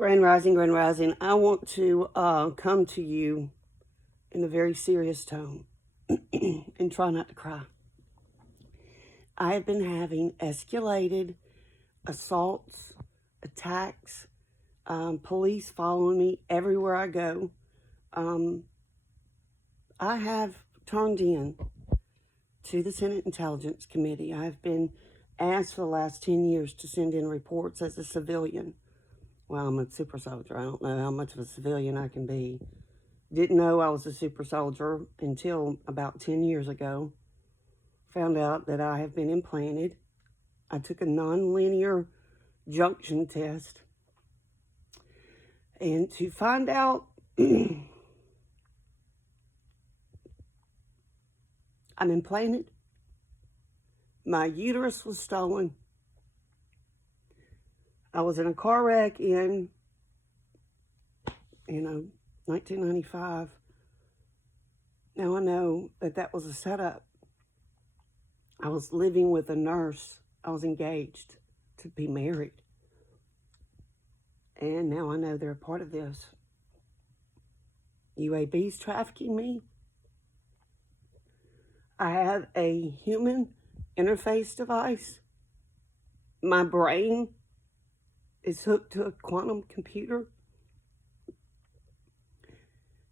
Grand Rising, Grand Rising. I want to come to you in a very serious tone and try not to cry. I have been having escalated assaults, attacks, police following me everywhere I go. I have turned in to the Senate Intelligence Committee. I've been asked for the last 10 years to send in reports as a civilian. Well, I'm a super soldier. I don't know how much of a civilian I can be. Didn't know I was a super soldier until about 10 years ago. Found out that I have been implanted. I took a nonlinear junction test. And to find out I'm implanted, my uterus was stolen. I was in a car wreck in, 1995. Now I know that that was a setup. I was living with a nurse. I was engaged to be married. And now I know they're a part of this. UAB's trafficking me. I have a human interface device. My brain is hooked to a quantum computer.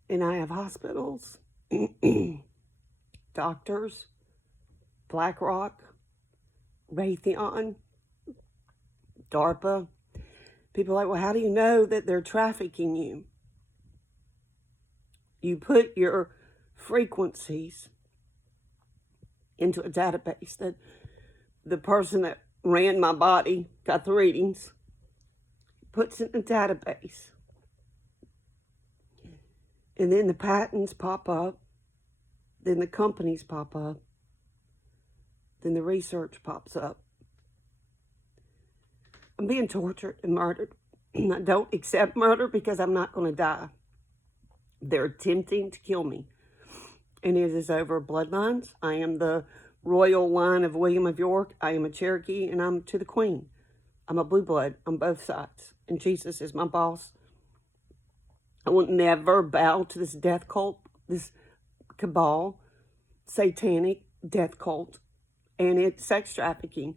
And I have hospitals, doctors, BlackRock, Raytheon, DARPA. People are like, well, how do you know that they're trafficking you? You put your frequencies into a database that the person that ran my body got the readings, puts in a database. And then the patents pop up, then the companies pop up, then the research pops up. I'm being tortured and murdered. I don't accept murder because I'm not going to die. They're attempting to kill me. And it is over bloodlines. I am the royal line of William of York. I am a Cherokee, and I'm to the Queen. I'm a blue blood on both sides. And Jesus is my boss. I will never bow to this death cult, this cabal, satanic death cult, and it's sex trafficking,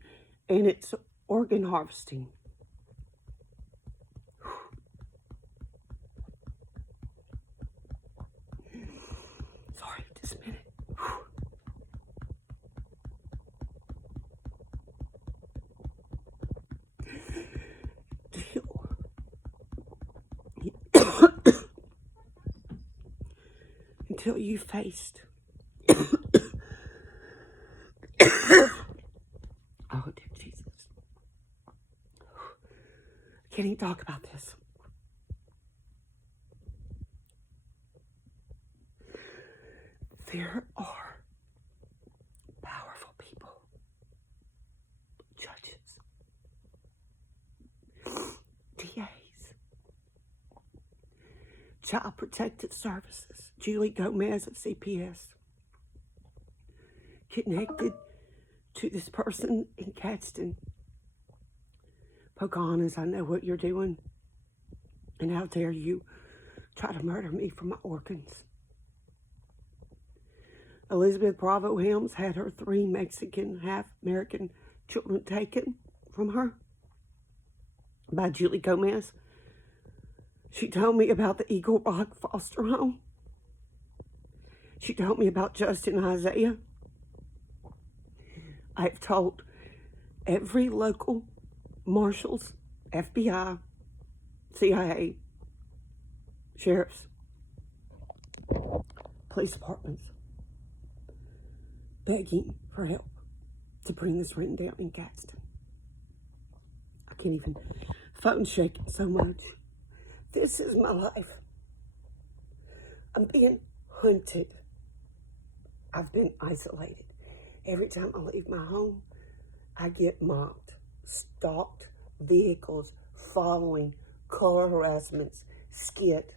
and it's organ harvesting. Sorry, just a minute. Until you faced. Oh, dear Jesus. I can't even talk about this. There are powerful people, judges, DAs, Child Protective Services, Julie Gomez of CPS, connected to this person in Gadsden. Pocahontas, I know what you're doing. And how dare you try to murder me for my organs. Elizabeth Bravo Helms had her 3 Mexican, half American children taken from her by Julie Gomez. She told me about the Eagle Rock foster home. She told me about Justin Isaiah. I've told every local marshals, FBI, CIA, sheriffs, police departments, begging for help to bring this written down in Gadsden. I can't even, phone shaking so much. This is my life. I'm being hunted. I've been isolated. Every time I leave my home, I get mocked, stalked, vehicles following, color harassments, skit.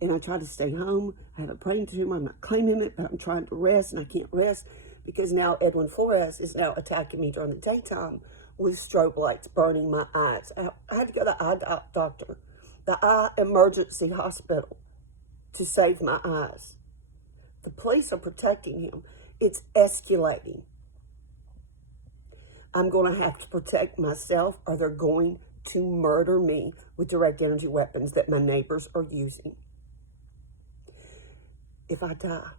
And I try to stay home. I have a brain tumor. I'm not claiming it, but I'm trying to rest, and I can't rest because now Edwin Flores is now attacking me during the daytime with strobe lights burning my eyes. I had to go to the eye doctor, the eye emergency hospital, to save my eyes. The police are protecting him. It's escalating. I'm going to have to protect myself, or they're going to murder me with direct energy weapons that my neighbors are using. If I die,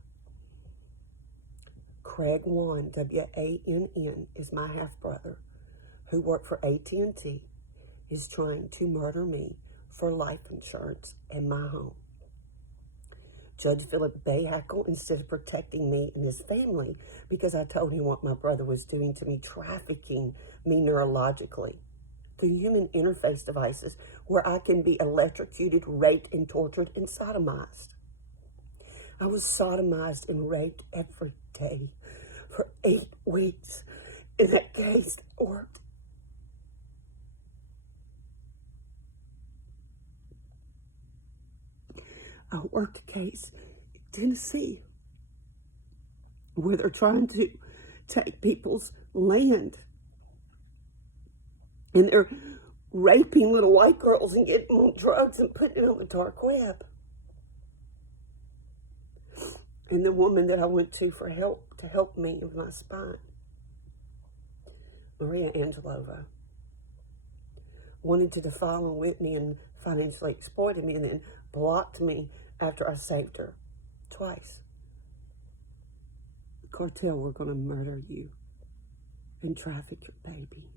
Craig Wann, W-A-N-N, is my half-brother who worked for AT&T, is trying to murder me for life insurance and my home. Judge Philip Bayhackle, instead of protecting me and his family, because I told him what my brother was doing to me, trafficking me neurologically through human interface devices where I can be electrocuted, raped, and tortured and sodomized. I was sodomized and raped every day for 8 weeks in that case that worked. I worked a case in Tennessee where they're trying to take people's land. And they're raping little white girls and getting them on drugs and putting it on the dark web. And the woman that I went to for help, to help me with my spine, Maria Angelova, wanted to defile and whip me and financially exploited me, and then blocked me after I saved her twice. The cartel were going to murder you and traffic your baby.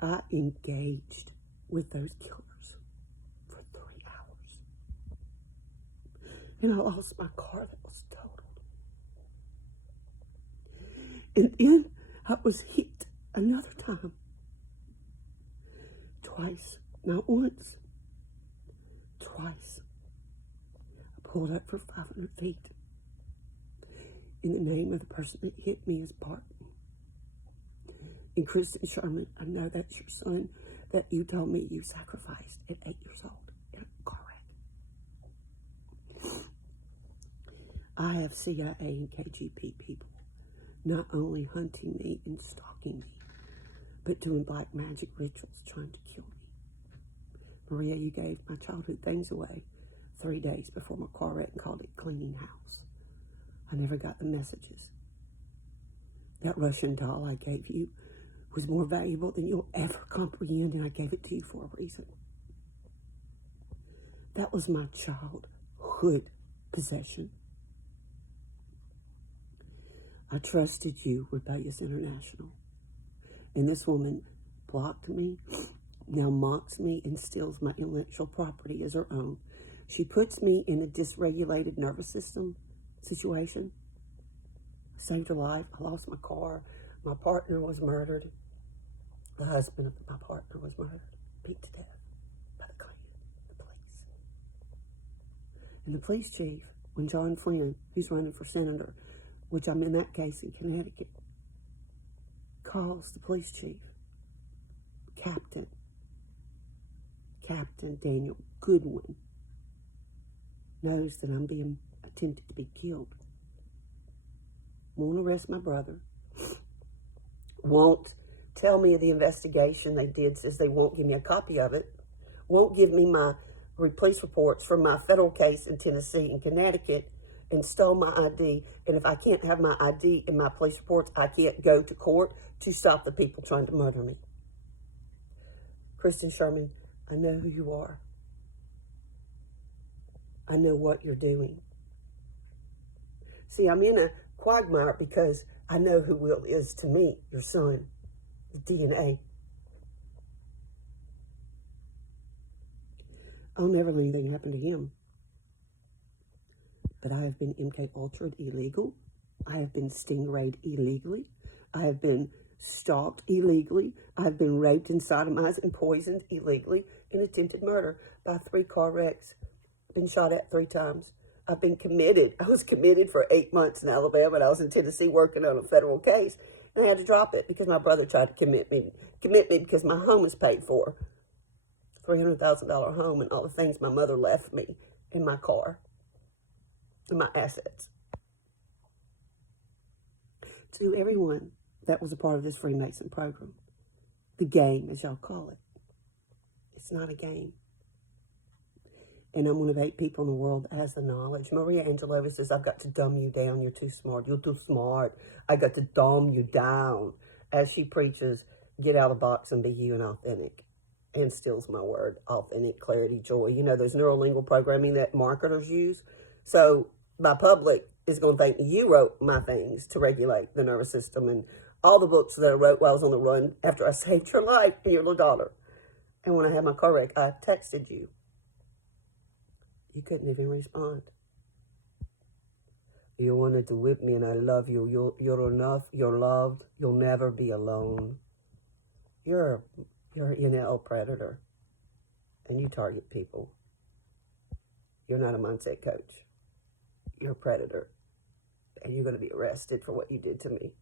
I engaged with those killers for 3 hours. And I lost my car that was totaled. And then I was hit another time. Twice. Not once. Twice. I pulled up for 500 feet. In the name of the person that hit me is Barton. And Kristen Sherman, I know that's your son that you told me you sacrificed at 8 years old in a car wreck. I have CIA and KGB people not only hunting me and stalking me, but doing black magic rituals trying to kill me. Maria, you gave my childhood things away 3 days before my car wreck and called it cleaning house. I never got the messages. That Russian doll I gave you was more valuable than you'll ever comprehend, and I gave it to you for a reason. That was my childhood possession. I trusted you, Rebellious International. And this woman blocked me, now mocks me, and steals my intellectual property as her own. She puts me in a dysregulated nervous system situation. Saved her life. I lost my car. My partner was murdered. The husband of my partner was murdered, beat to death by the Klan, the police. And the police chief, when John Flynn, who's running for senator, which I'm in that case in Connecticut, calls the police chief, Captain Daniel Goodwin, knows that I'm being attempted to be killed. Won't arrest my brother. Won't tell me of the investigation they did, says they won't give me a copy of it. Won't give me my police reports from my federal case in Tennessee and Connecticut, and stole my ID. And if I can't have my ID and my police reports, I can't go to court to stop the people trying to murder me. Kristen Sherman, I know who you are. I know what you're doing. See, I'm in a quagmire because I know who Will is to me, your son, the DNA. I'll never let anything happen to him. But I have been MK Ultra'd illegal. I have been Stingray'd illegally. I have been stalked illegally. I have been raped and sodomized and poisoned illegally in attempted murder by 3 car wrecks. Been shot at 3 times. I've been committed. I was committed for 8 months in Alabama, and I was in Tennessee working on a federal case. And I had to drop it because my brother tried to commit me because my home was paid for. $300,000 home and all the things my mother left me in my car and my assets. To everyone that was a part of this Freemason program. The game, as y'all call it. It's not a game. And I'm one of 8 people in the world that has the knowledge. Maria Angelova says, I've got to dumb you down. You're too smart. You're too smart. I got to dumb you down. As she preaches, get out of the box and be you and authentic. And steals my word, authentic, clarity, joy. You know, there's neurolingual programming that marketers use. So my public is going to think you wrote my things to regulate the nervous system and all the books that I wrote while I was on the run after I saved your life and your little daughter. And when I had my car wreck, I texted you. You couldn't even respond. You wanted to whip me and I love you. You're enough. You're loved. You'll never be alone. You're an NL predator. And you target people. You're not a mindset coach. You're a predator. And you're going to be arrested for what you did to me.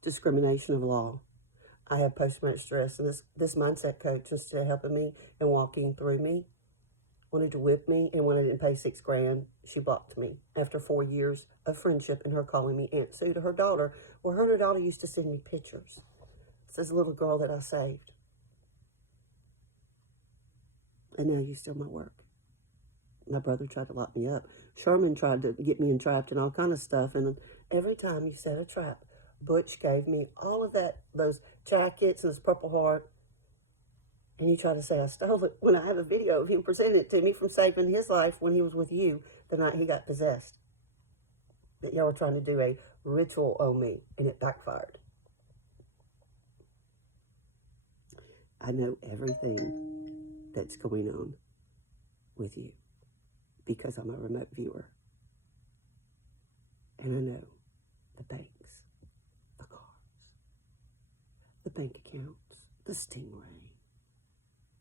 Discrimination of law. I have post-traumatic stress. And this mindset coach, instead of helping me and walking through me, wanted to whip me, and when I didn't pay $6,000, she blocked me. After 4 years of friendship and her calling me Aunt Sue to her daughter, where her and her daughter used to send me pictures. This is a little girl that I saved. And now you steal my work. My brother tried to lock me up. Sherman tried to get me entrapped in all kind of stuff, and every time you set a trap, Butch gave me all of that, those jackets and this Purple Heart. And you try to say I stole it when I have a video of him presenting it to me from saving his life when he was with you the night he got possessed. That y'all were trying to do a ritual on me, and it backfired. I know everything that's going on with you because I'm a remote viewer. And I know the banks, the cars, the bank accounts, the stingray,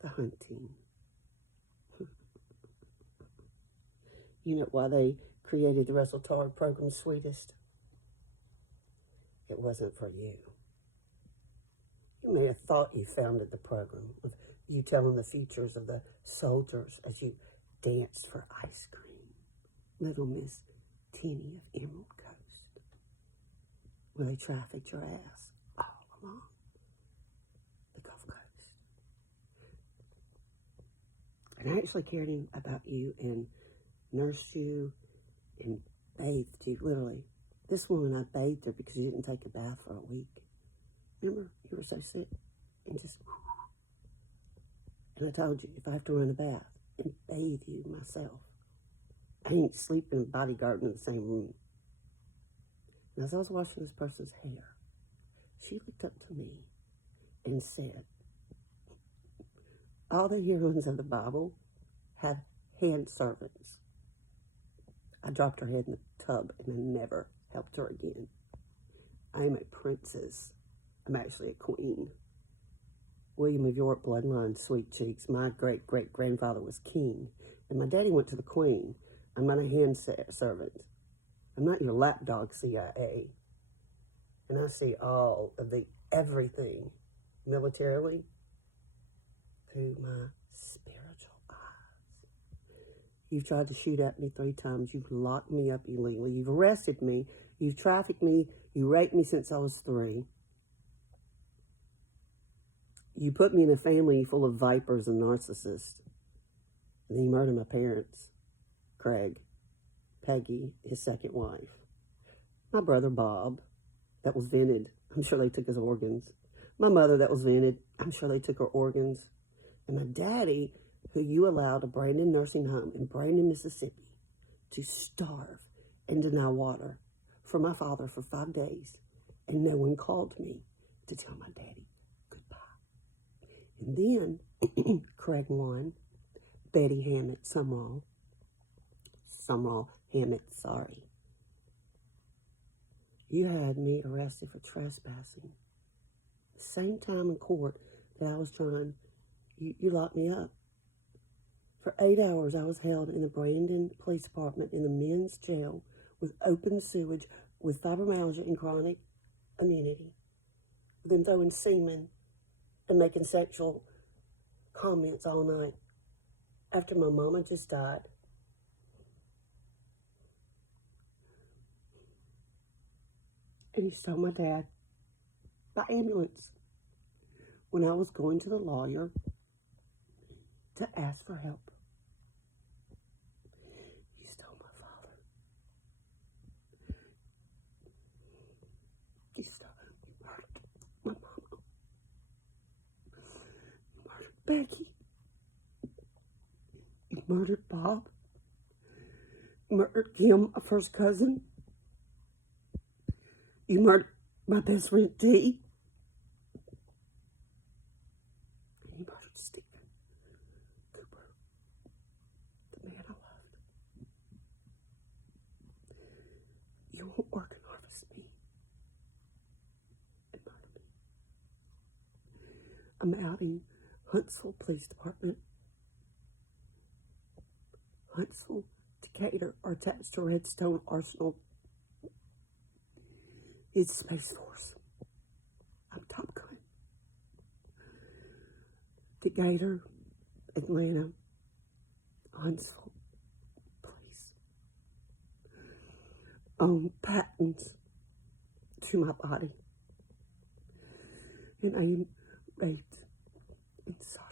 the hunting. You know why they created the Russell Tard program, Sweetest? It wasn't for you. You may have thought you founded the program with you telling the futures of the soldiers as you danced for ice cream. Little Miss Teeny of Emerald Coast, where they trafficked your ass all along the Gulf Coast. And I actually cared about you and nursed you and bathed you, literally. This woman, I bathed her because you didn't take a bath for a week. Remember, you were so sick and just, and I told you, if I have to run a bath and bathe you myself, I ain't sleeping with a bodyguard in the same room. And as I was washing this person's hair, she looked up to me and said, all the heroines of the Bible have hand servants. I dropped her head in the tub and I never helped her again. I am a princess. I'm actually a queen. William of York bloodline, sweet cheeks. My great-great-grandfather was king. And my daddy went to the queen. I'm not a hand servant. I'm not your lapdog CIA. And I see all of the everything militarily through my spiritual eyes. You've tried to shoot at me 3 times. You've locked me up illegally. You've arrested me. You've trafficked me. You raped me since I was 3. You put me in a family full of vipers and narcissists. And then you murdered my parents. Craig, Peggy, his second wife. My brother Bob, that was vented. I'm sure they took his organs. My mother, that was vented. I'm sure they took her organs. And my daddy, who you allowed a Brandon nursing home in Brandon, Mississippi, to starve and deny water for my father for 5 days. And no one called me to tell my daddy goodbye. And then Craig won. Betty Hammett, Sumrall Hammett, sorry. You had me arrested for trespassing. The same time in court that I was trying, you locked me up. For 8 hours, I was held in the Brandon Police Department in the men's jail with open sewage, with fibromyalgia and chronic immunity. With them throwing semen and making sexual comments all night. After my mama just died. and he stole my dad by ambulance when I was going to the lawyer to ask for help. He stole my father. He murdered my mama. He murdered Becky. He murdered Bob. He murdered Kim, a first cousin. You murdered my best friend Dee. And you murdered Stephen Cooper, the man I loved. You won't work and harvest me and murder me. I'm outing Huntsville Police Department. Huntsville, Decatur are attached to Redstone Arsenal. It's Space Force. I'm Top Gun. Decatur, Atlanta, Huntsville, Police. Own patents to my body. And I am raped inside.